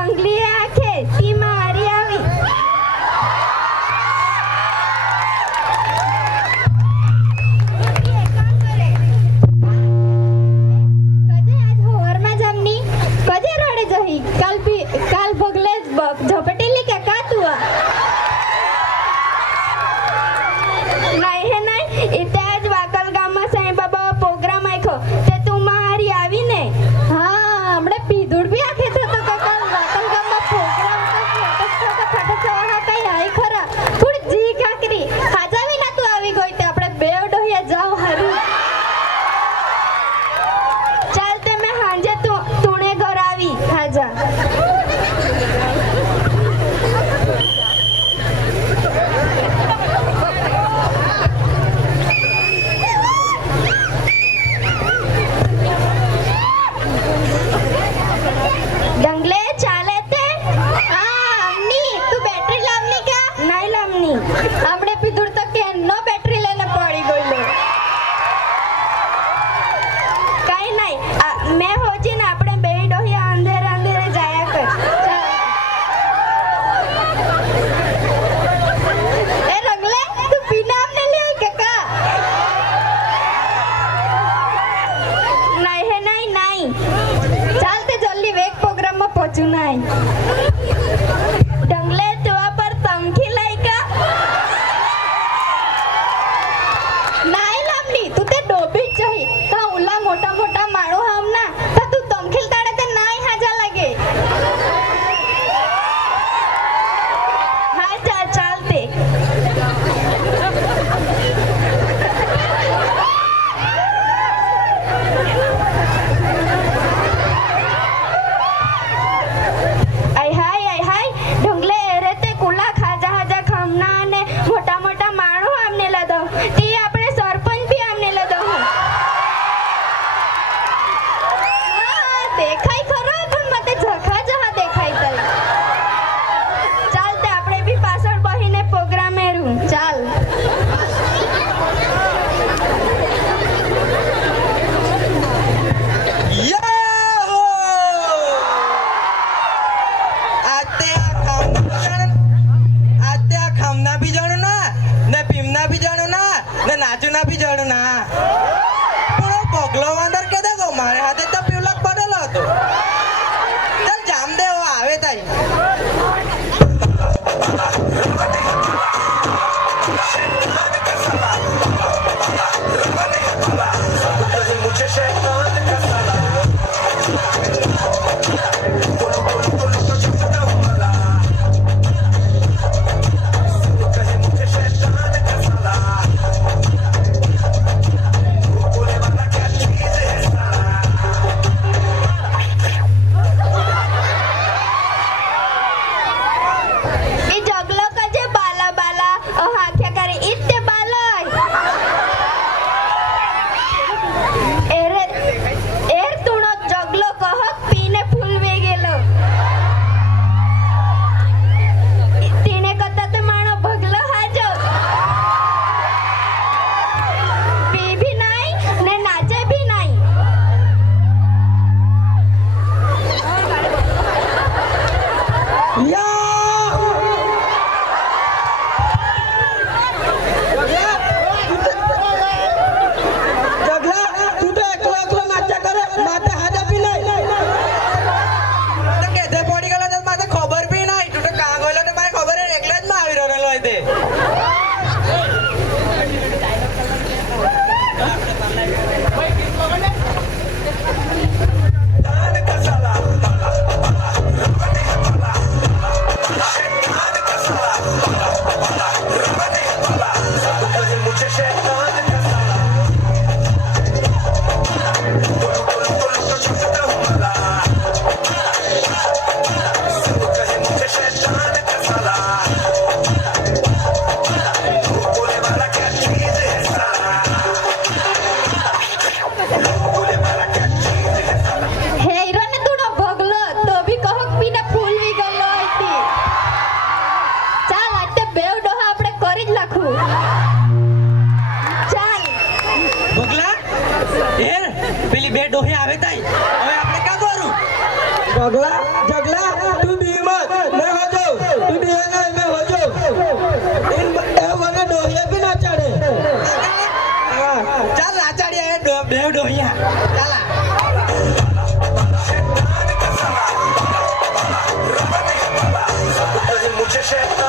强烈 વેગ પ્રોગ્રામમાં પહોંચ્યું નહીં દેખાય ખરો? પણ મને જખા જહા દેખાય તલ ચાલ તે આપણે બી પાછળ બહીને પ્રોગ્રામ એરું ચાલ. ના? બી જાણું ના? ને ભીમના બી જાણું ના? ને નાચુના બી જાણું ના? બે ડોહે આવે તઈ હવે આપણે કા કરું જગલા જગલા તું બી મત મે હો તું બી ના મે હો ઇન એ મને ડોહે બી ના ચડે. ચાલ રાચાડી એ બે ડોહિયા. ચાલા મુજે છે.